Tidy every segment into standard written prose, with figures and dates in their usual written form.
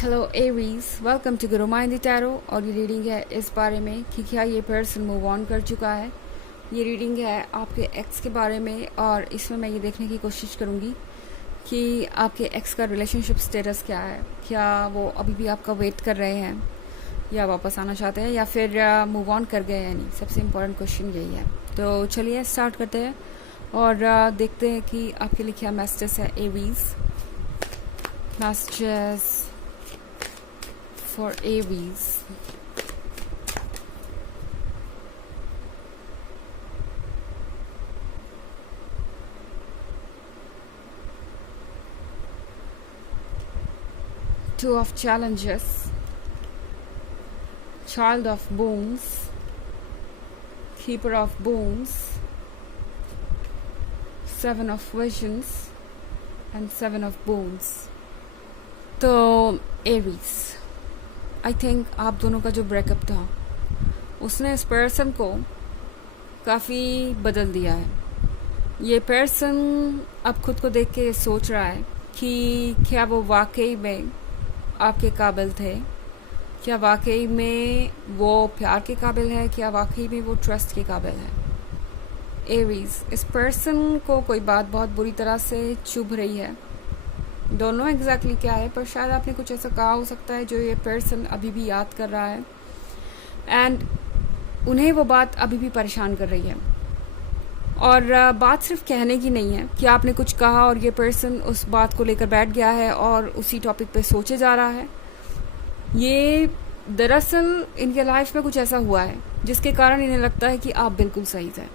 Hello Aries, welcome to Guru mind tarot. और ये reading है इस बारे में कि क्या ये पर्सन मूव ऑन कर चुका है। ये रीडिंग है आपके एक्स के बारे में और इसमें मैं ये देखने की कोशिश करूँगी कि आपके एक्स का रिलेशनशिप स्टेटस क्या है। क्या वो अभी भी आपका वेट कर रहे हैं या वापस आना चाहते हैं या फिर मूव ऑन कर गए या नहीं। सबसे इम्पोर्टेंट क्वेश्चन यही है। तो चलिए स्टार्ट करते हैं और देखते हैं कि आपके लिए क्या मैसेजेस है Aries. Messages for Aries. Two of Challenges, Child of Bones, Keeper of Bones, Seven of Visions and Seven of Bones. तो Aries, आई थिंक आप दोनों का जो ब्रेकअप था उसने इस पर्सन को काफ़ी बदल दिया है। ये पर्सन अब खुद को देख के सोच रहा है कि क्या वो वाकई में आपके काबिल थे, क्या वाकई में वो प्यार के काबिल है, क्या वाकई में वो ट्रस्ट के काबिल है। एरीज, इस पर्सन को कोई बात बहुत बुरी तरह से चुभ रही है। दोनों एग्जैक्टली क्या है, पर शायद आपने कुछ ऐसा कहा हो सकता है जो ये पर्सन अभी भी याद कर रहा है एंड उन्हें वो बात अभी भी परेशान कर रही है। और बात सिर्फ कहने की नहीं है कि आपने कुछ कहा और ये पर्सन उस बात को लेकर बैठ गया है और उसी टॉपिक पे सोचे जा रहा है। ये दरअसल इनके लाइफ में कुछ ऐसा हुआ है जिसके कारण इन्हें लगता है कि आप बिल्कुल सही थे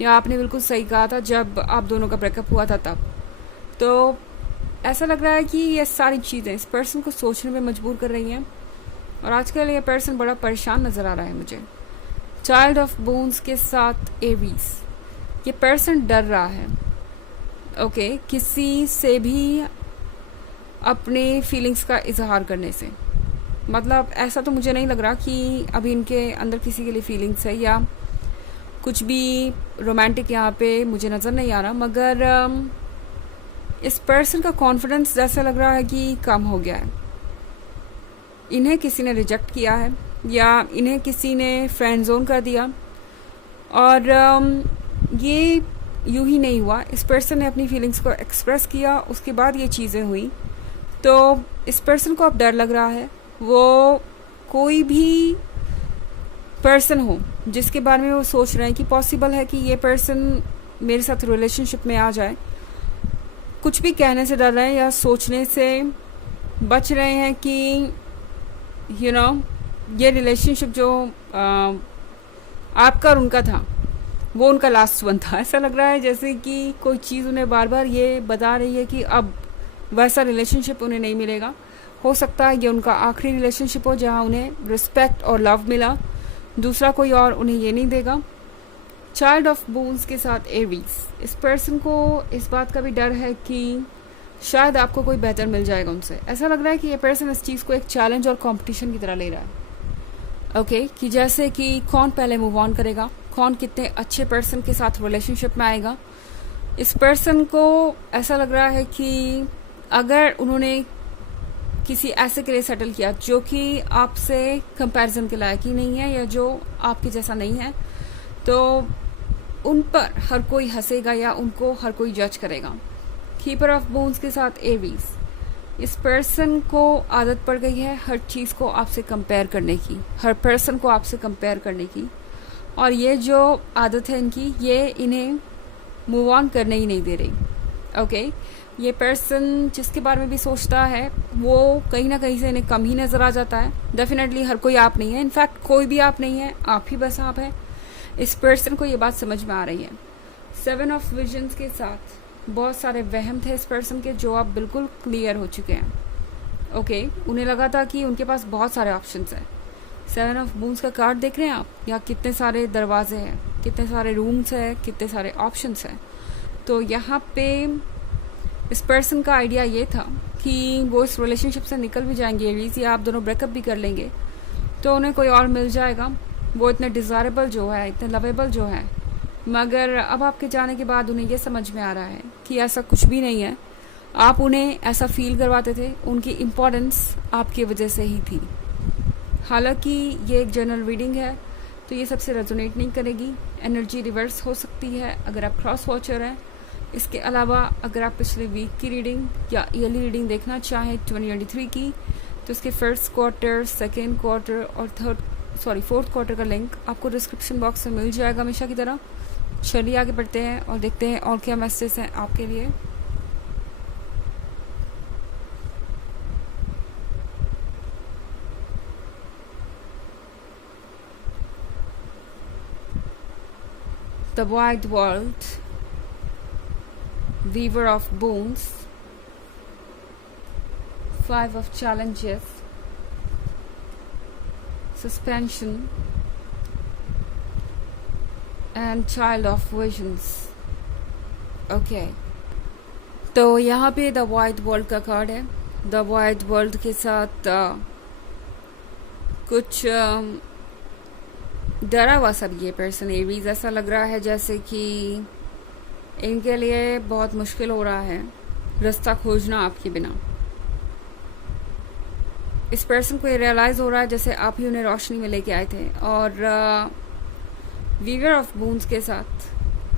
या आपने बिल्कुल सही कहा था जब आप दोनों का ब्रेकअप हुआ था तब। तो ऐसा लग रहा है कि ये सारी चीज़ें इस पर्सन को सोचने में मजबूर कर रही हैं और आजकल ये पर्सन बड़ा परेशान नज़र आ रहा है मुझे। चाइल्ड ऑफ बोन्स के साथ एरीज, ये पर्सन डर रहा है ओके किसी से भी अपने फीलिंग्स का इजहार करने से। मतलब ऐसा तो मुझे नहीं लग रहा कि अभी इनके अंदर किसी के लिए फीलिंग्स है या कुछ भी रोमांटिक यहाँ पे मुझे नज़र नहीं आ रहा, मगर इस पर्सन का कॉन्फिडेंस जैसा लग रहा है कि कम हो गया है। इन्हें किसी ने रिजेक्ट किया है या इन्हें किसी ने फ्रेंड जोन कर दिया और ये यूं ही नहीं हुआ। इस पर्सन ने अपनी फीलिंग्स को एक्सप्रेस किया, उसके बाद ये चीज़ें हुई। तो इस पर्सन को अब डर लग रहा है। वो कोई भी पर्सन हो जिसके बारे में वो सोच रहे हैं कि पॉसिबल है कि ये पर्सन मेरे साथ रिलेशनशिप में आ जाए, कुछ भी कहने से डर रहे हैं या सोचने से बच रहे हैं कि ये रिलेशनशिप जो आपका और उनका था वो उनका लास्ट वन था। ऐसा लग रहा है जैसे कि कोई चीज़ उन्हें बार बार ये बता रही है कि अब वैसा रिलेशनशिप उन्हें नहीं मिलेगा। हो सकता है ये उनका आखिरी रिलेशनशिप हो जहाँ उन्हें रिस्पेक्ट और लव मिला, दूसरा कोई और उन्हें ये नहीं देगा। चाइल्ड ऑफ बोन्स के साथ एरीज, इस पर्सन को इस बात का भी डर है कि शायद आपको कोई बेहतर मिल जाएगा उनसे। ऐसा लग रहा है कि ये पर्सन इस चीज़ को एक चैलेंज और कंपटीशन की तरह ले रहा है ओके कि जैसे कि कौन पहले मूव ऑन करेगा, कौन कितने अच्छे पर्सन के साथ रिलेशनशिप में आएगा। इस पर्सन को ऐसा लग रहा है कि अगर उन्होंने किसी ऐसे के लिए सेटल किया जो कि आपसे कंपैरिजन के लायक ही नहीं है या जो आपके जैसा नहीं है, तो उन पर हर कोई हंसेगा या उनको हर कोई जज करेगा। कीपर ऑफ बोन्स के साथ एरीज, इस पर्सन को आदत पड़ गई है हर चीज़ को आपसे कंपेयर करने की, हर पर्सन को आपसे कंपेयर करने की, और ये जो आदत है इनकी ये इन्हें मूव ऑन करने ही नहीं दे रही ओके। ये पर्सन जिसके बारे में भी सोचता है वो कहीं ना कहीं से इन्हें कम ही नज़र आ जाता है। डेफिनेटली हर कोई आप नहीं है, इनफैक्ट कोई भी आप नहीं है, आप ही बस आप है। इस पर्सन को ये बात समझ में आ रही है। सेवन ऑफ विजन्स के साथ बहुत सारे वहम थे इस पर्सन के जो अब बिल्कुल क्लियर हो चुके हैं ओके। उन्हें लगा था कि उनके पास बहुत सारे ऑप्शंस हैं। सेवन ऑफ बून्स का कार्ड देख रहे हैं आप, यहाँ कितने सारे दरवाजे हैं, कितने सारे रूम्स हैं, कितने सारे ऑप्शंस हैं। तो यहाँ पे इस पर्सन का आइडिया ये था कि वो इस रिलेशनशिप से निकल भी जाएंगे एरीज, या आप दोनों ब्रेकअप भी कर लेंगे तो उन्हें कोई और मिल जाएगा। वो इतने डिज़ायरेबल जो है, इतने लवेबल जो है, मगर अब आपके जाने के बाद उन्हें ये समझ में आ रहा है कि ऐसा कुछ भी नहीं है। आप उन्हें ऐसा फील करवाते थे, उनकी इम्पोर्टेंस आपकी वजह से ही थी। हालांकि ये एक जनरल रीडिंग है तो ये सबसे रेजोनेट नहीं करेगी, एनर्जी रिवर्स हो सकती है अगर आप क्रॉस वॉचर हैं। इसके अलावा अगर आप पिछले वीक की रीडिंग या ईयरली रीडिंग देखना चाहें 2023 की, तो इसके फर्स्ट क्वार्टर, सेकेंड क्वार्टर और फोर्थ क्वार्टर का लिंक आपको डिस्क्रिप्शन बॉक्स में मिल जाएगा हमेशा की तरह। चलिए आगे बढ़ते हैं और देखते हैं और क्या मैसेज हैं आपके लिए। The Wide World, Weaver of Boons, Five of Challenges, Suspension, and Child of Visions. Okay. तो यहाँ पे द वाइड वर्ल्ड का कार्ड है। द वाइड वर्ल्ड के साथ कुछ डरा हुआ सब ये पर्सन एरीज, ऐसा लग रहा है जैसे कि इनके लिए बहुत मुश्किल हो रहा है रास्ता खोजना आपके बिना। इस पर्सन को ये रियलाइज़ हो रहा है जैसे आप ही उन्हें रोशनी में लेके आए थे। और वीवर ऑफ बून्स के साथ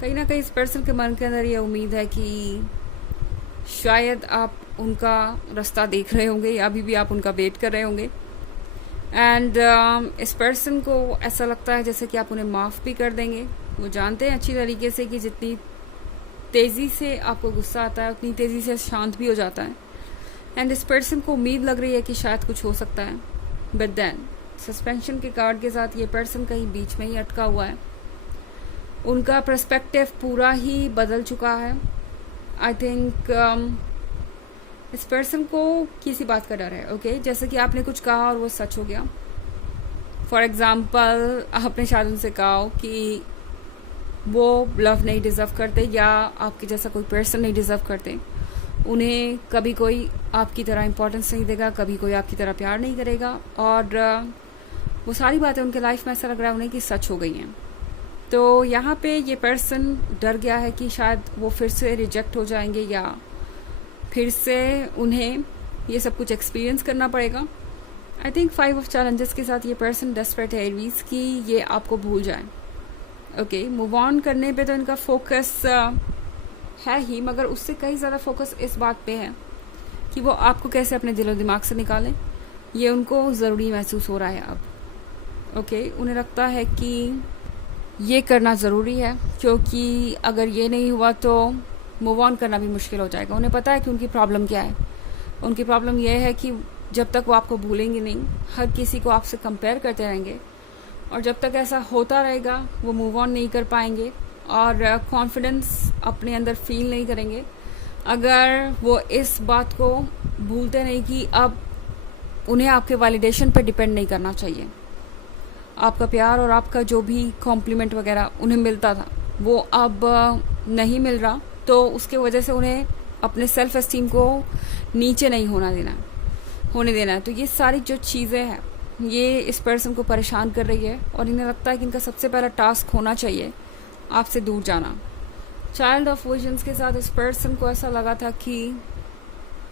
कहीं ना कहीं इस पर्सन के मन के अंदर ये उम्मीद है कि शायद आप उनका रास्ता देख रहे होंगे या अभी भी आप उनका वेट कर रहे होंगे। एंड इस पर्सन को ऐसा लगता है जैसे कि आप उन्हें माफ़ भी कर देंगे। वो जानते हैं अच्छी तरीके से कि जितनी तेज़ी से आपको गुस्सा आता है उतनी तेज़ी से शांत भी हो जाता है। एंड इस पर्सन को उम्मीद लग रही है कि शायद कुछ हो सकता है, बट देन सस्पेंशन के कार्ड के साथ ये पर्सन कहीं बीच में ही अटका हुआ है। उनका पर्सपेक्टिव पूरा ही बदल चुका है। आई थिंक इस पर्सन को किसी बात का डर है। ओके, जैसे कि आपने कुछ कहा और वो सच हो गया। फॉर एग्जाम्पल आपने शायद उनसे कहा कि वो लव नहीं डिज़र्व करते या आपके जैसा कोई पर्सन नहीं डिज़र्व करते, उन्हें कभी कोई आपकी तरह इम्पोर्टेंस नहीं देगा, कभी कोई आपकी तरह प्यार नहीं करेगा। और वो सारी बातें उनके लाइफ में ऐसा लग रहा है उन्हें कि सच हो गई हैं। तो यहाँ पे ये पर्सन डर गया है कि शायद वो फिर से रिजेक्ट हो जाएंगे या फिर से उन्हें ये सब कुछ एक्सपीरियंस करना पड़ेगा। आई थिंक 5 ऑफ चैलेंजेस के साथ ये पर्सन डेस्परेट है एरीज कि ये आपको भूल जाए। ओके, मूव ऑन करने पे तो इनका फोकस है ही, मगर उससे कहीं ज़्यादा फोकस इस बात पे है कि वो आपको कैसे अपने दिलो दिमाग से निकालें। ये उनको ज़रूरी महसूस हो रहा है अब। ओके, उन्हें लगता है कि ये करना ज़रूरी है, क्योंकि अगर ये नहीं हुआ तो मूव ऑन करना भी मुश्किल हो जाएगा। उन्हें पता है कि उनकी प्रॉब्लम क्या है। उनकी प्रॉब्लम यह है कि जब तक वो आपको भूलेंगे नहीं, हर किसी को आपसे कंपेयर करते रहेंगे, और जब तक ऐसा होता रहेगा वो मूव ऑन नहीं कर पाएंगे और कॉन्फिडेंस अपने अंदर फील नहीं करेंगे। अगर वो इस बात को भूलते नहीं कि अब उन्हें आपके वैलिडेशन पर डिपेंड नहीं करना चाहिए। आपका प्यार और आपका जो भी कॉम्प्लीमेंट वगैरह उन्हें मिलता था वो अब नहीं मिल रहा, तो उसके वजह से उन्हें अपने सेल्फ एस्टीम को नीचे नहीं होने देना है। तो ये सारी जो चीज़ें हैं ये इस पर्सन को परेशान कर रही है और इन्हें लगता है कि इनका सबसे पहला टास्क होना चाहिए आपसे दूर जाना। चाइल्ड ऑफ विजन्स के साथ इस पर्सन को ऐसा लगा था कि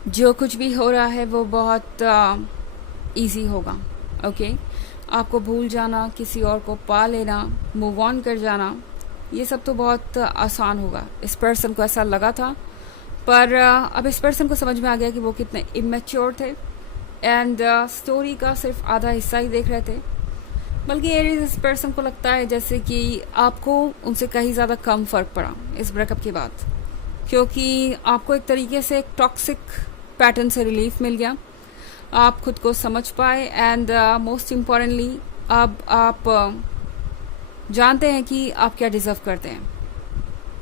जो कुछ भी हो रहा है वो बहुत इजी होगा। ओके, आपको भूल जाना, किसी और को पा लेना, मूव ऑन कर जाना, ये सब तो बहुत आसान होगा। इस पर्सन को ऐसा लगा था, पर अब इस पर्सन को समझ में आ गया कि वो कितने इमेच्योर थे एंड स्टोरी का सिर्फ आधा हिस्सा ही देख रहे थे। बल्कि एरीज इस पर्सन को लगता है जैसे कि आपको उनसे कहीं ज़्यादा कम फ़र्क पड़ा इस ब्रेकअप के बाद, क्योंकि आपको एक तरीके से एक टॉक्सिक पैटर्न से रिलीफ मिल गया। आप खुद को समझ पाए एंड मोस्ट इम्पॉर्टेंटली अब आप जानते हैं कि आप क्या डिज़र्व करते हैं।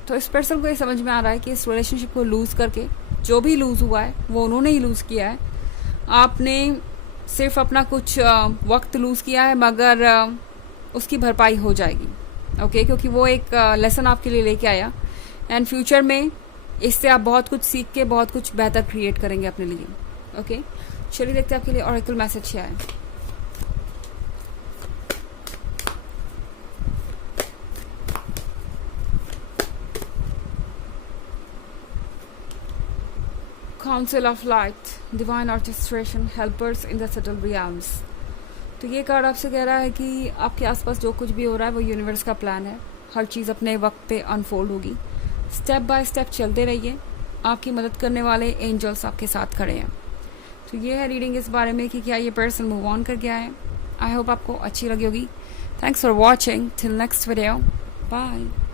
तो इस पर्सन को ये समझ में आ रहा है कि इस रिलेशनशिप को लूज़ करके जो भी लूज़ हुआ है वो उन्होंने ही लूज़ किया है। आपने सिर्फ अपना कुछ वक्त लूज़ किया है, मगर उसकी भरपाई हो जाएगी। ओके, क्योंकि वो एक लेसन आपके लिए लेके आया एंड फ्यूचर में इससे आप बहुत कुछ सीख के बहुत कुछ बेहतर क्रिएट करेंगे अपने लिए। ओके, चलिए देखते हैं आपके लिए ऑरेकल मैसेज क्या है। Council of light, divine orchestration, helpers in the subtle realms. तो ये कार्ड आपसे कह रहा है कि आपके आसपास जो कुछ भी हो रहा है वो यूनिवर्स का प्लान है, हर चीज़ अपने वक्त पे अनफोल्ड होगी। स्टेप बाय स्टेप चलते रहिए, आपकी मदद करने वाले एंजल्स आपके साथ खड़े हैं। तो ये है रीडिंग इस बारे में कि क्या ये पर्सन मूव ऑन कर गया है। आई होप आपको अच्छी लगी होगी। Thanks for watching, till next video, bye.